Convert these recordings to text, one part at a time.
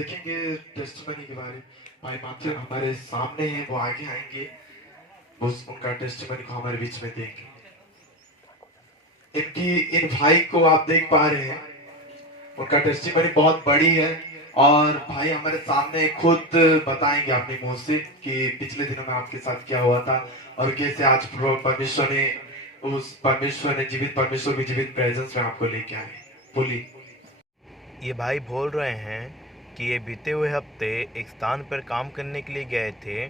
देखेंगे टेस्टिमनी के बारे में। भाई माथुर हमारे सामने हैं, वो आगे आएंगे, उस उनका टेस्टिमनी को हमारे बीच में देंगे। इनकी इन भाई को आप देख पा रहे हैं, उनका टेस्टिमनी बहुत बड़ी है और भाई हमारे सामने खुद बताएंगे अपने मुंह से कि पिछले दिनों में आपके साथ क्या हुआ था और कैसे आज परमेश्वर ने जीवित परमेश्वर की जीवित प्रेजेंस में आपको लेके आए। बोलिए। ये भाई बोल रहे हैं कि ये बीते हुए हफ्ते एक स्थान पर काम करने के लिए गए थे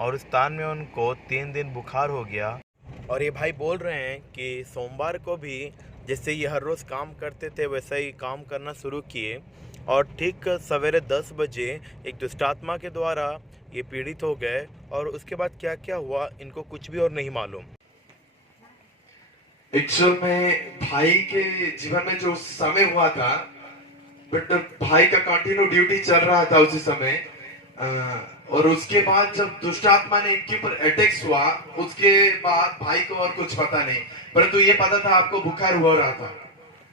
और उस स्थान में उनको 3 दिन बुखार हो गया। और ये भाई बोल रहे हैं कि सोमवार को भी जैसे ये हर रोज़ काम करते थे वैसा ही काम करना शुरू किए और ठीक सवेरे 10 बजे एक दुष्टात्मा के द्वारा ये पीड़ित हो गए और उसके बाद क्या क्या हुआ इनको कुछ भी और नहीं मालूम। एक्चुअल में भाई के जीवन में जो समय हुआ था, बट भाई का कंटिन्यू ड्यूटी चल रहा था उसी समय। और उसके बाद जब दुष्ट आत्मा ने इनके ऊपर अटैक्स हुआ, उसके बाद भाई को और कुछ पता नहीं, परंतु ये पता था आपको बुखार हो रहा था,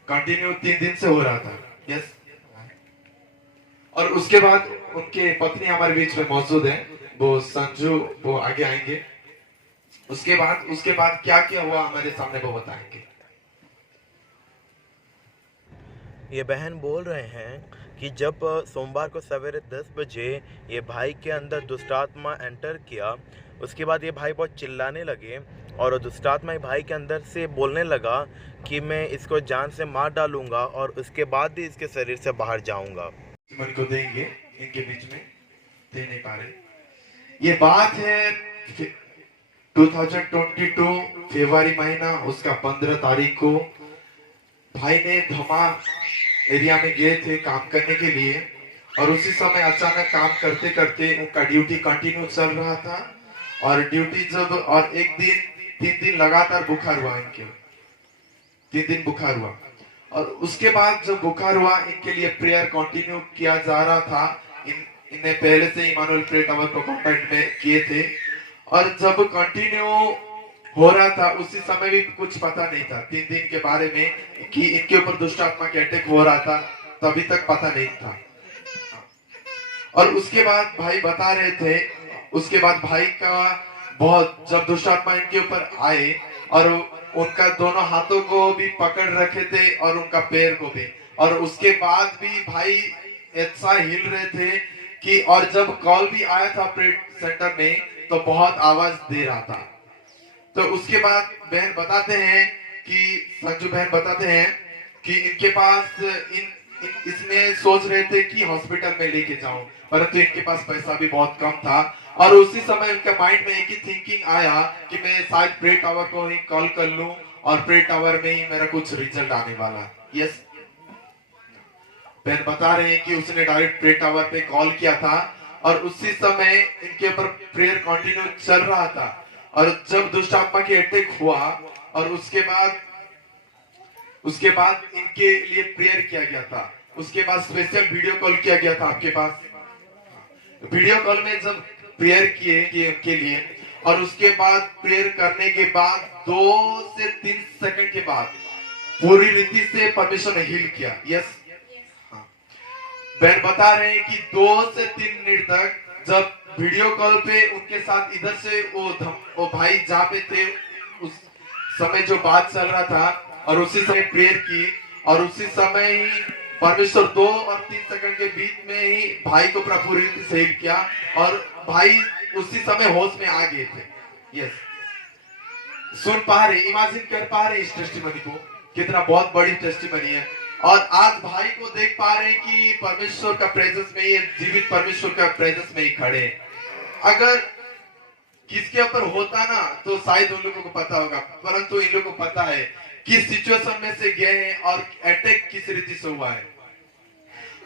कंटिन्यू 3 दिन से हो रहा था। यस। और उसके बाद उनके पत्नी हमारे बीच में मौजूद है, वो संजू, वो आगे आएंगे। उसके बाद क्या क्या हुआ हमारे सामने वो बताएंगे। ये बहन बोल रहे हैं कि जब सोमवार को सवेरे 10 बजे ये भाई के अंदर दुष्टात्मा एंटर किया, उसके बाद ये भाई बहुत चिल्लाने लगे और दुष्टात्मा ये भाई के अंदर से बोलने लगा कि मैं इसको जान से मार डालूंगा और उसके बाद भी इसके शरीर से बाहर जाऊंगा। मन को देंगे, इनके बीच में दे नहीं पा रहे। ये बात है 2022 फरवरी महीना, उसका 15 तारीख को भाई ने धमा एरिया में गए थे काम करने के लिए और उसी समय अचानक काम करते करते उनका ड्यूटी कंटिन्यू चल रहा था और ड्यूटी जब और एक दिन 3 दिन लगातार बुखार हुआ इनके, 3 दिन बुखार हुआ। और उसके बाद जब बुखार हुआ इनके लिए प्रेयर कंटिन्यू किया जा रहा था। इन्हें पहले से इमानुएल प्रेयर टावर को कांटेक्ट में किए थे और जब कंटिन्यू हो रहा था उसी समय भी कुछ पता नहीं था 3 दिन के बारे में कि इनके ऊपर दुष्ट आत्मा के अटैक हो रहा था, तभी तक पता नहीं था। और उसके बाद भाई बता रहे थे, उसके बाद भाई का बहुत जब दुष्ट आत्मा इनके ऊपर आए और उनका दोनों हाथों को भी पकड़ रखे थे और उनका पैर को भी, और उसके बाद भी भाई ऐसा हिल रहे थे कि, और जब कॉल भी आया था प्रेयर सेंटर में तो बहुत आवाज दे रहा था। तो उसके बाद बहन बताते हैं कि संजू बहन बताते हैं कि इनके पास इसमें सोच रहे थे कि हॉस्पिटल में लेके जाऊं, परंतु इनके पास पैसा भी बहुत कम था और उसी समय इनके माइंड में एक ही थिंकिंग आया कि मैं शायद प्रेयर टावर को ही कॉल कर लूं और प्रेयर टावर में ही मेरा कुछ रिजल्ट आने वाला। यस, बहन बता रहे हैं कि उसने डायरेक्ट प्रेयर टावर पे कॉल किया था और उसी समय इनके ऊपर प्रेयर कंटिन्यू चल रहा था और जब दुष्ट आत्मा की अटैक हुआ और उसके बाद इनके लिए प्रेयर किया गया था। उसके बाद स्पेशल वीडियो कॉल किया गया था आपके पास। वीडियो कॉल में जब प्रेयर किए उनके लिए और उसके बाद प्रेयर करने के बाद 2 से 3 सेकंड के बाद पूरी रीति से परमेश्वर ने हील किया। यस, बहन बता रहे हैं कि 2 से 3 मिनट तक जब वीडियो कॉल पे उनके साथ इधर से वो भाई जहाँ पे थे उस समय जो बात चल रहा था और उसी समय प्रेयर की और उसी समय ही परमेश्वर 2 और 3 सेकंड के बीच में ही भाई को प्रभु रीति से हील किया और भाई उसी समय होश में आ गए थे। यस, सुन पा रहे, इमेजिन कर पा रहे इस टेस्टिमनी को, कितना बहुत बड़ी टेस्टिमनी है। और आज भाई को देख पा रहे हैं कि परमेश्वर का प्रेजेंस में ही, जीवित परमेश्वर का प्रेजेंस में ही खड़े। अगर किसके ऊपर होता ना तो शायद उन लोगों को पता होगा, परंतु इन लोगों को पता है किस सिचुएशन में से गए हैं और अटैक किस रीति से हुआ है।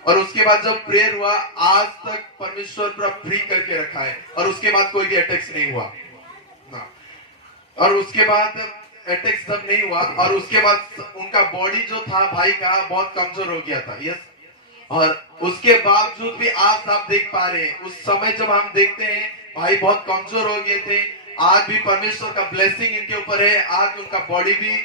और उसके बाद जब प्रेयर हुआ, आज तक परमेश्वर पूरा फ्री करके रखा है और उसके बाद कोई भी अटैक्स नहीं हुआ ना। और उसके बाद अटैक्स जब नहीं हुआ और उसके बाद उनका बॉडी जो था भाई का बहुत कमजोर हो गया था। यस, और उसके बावजूद भी आज आप देख पा रहे हैं, उस समय जब हम देखते हैं भाई बहुत कमजोर हो गए थे, आज भी परमेश्वर का ब्लेसिंग इनके ऊपर है। आज उनका बॉडी भी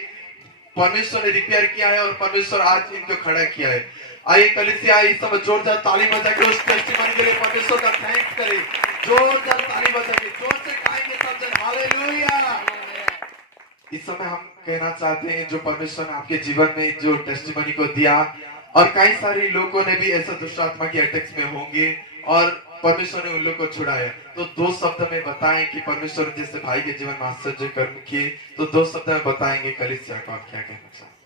परमेश्वर ने रिपेयर किया है और परमेश्वर आज इनको खड़ा किया है। आइए कलीसिया इस समय जोरदार ताली बजा के उस टेस्टिमनी के लिए परमेश्वर का थैंक्स करें। जोरदार ताली बजा के जोर से गाएंगे सब जन हालेलुया। इस समय हम कहना चाहते हैं जो परमेश्वर ने आपके जीवन में जो टेस्टिमनी को दिया, और कई सारे लोगों ने भी ऐसा दुष्ट आत्मा के अटैक्स में होंगे और परमेश्वर ने उन लोगों को छुड़ाया, तो 2 शब्द में बताएं कि परमेश्वर ने जैसे भाई के जीवन में आश्चर्य कर्म किए, तो 2 शब्द में बताएंगे कलीसिया को आप क्या कहना चाहते हैं।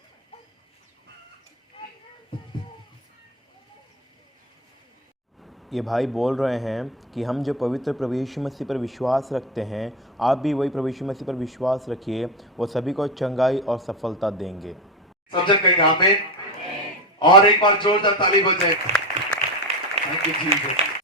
ये भाई बोल रहे हैं कि हम जो पवित्र प्रभु यीशु मसीह पर विश्वास रखते हैं, आप भी वही प्रभु यीशु मसीह पर विश्वास रखिए, वो सभी को चंगाई और सफलता देंगे। सब जन कहेंगे आमीन। और एक बार जोरदार ताली बजाएं। Thank you Jesus.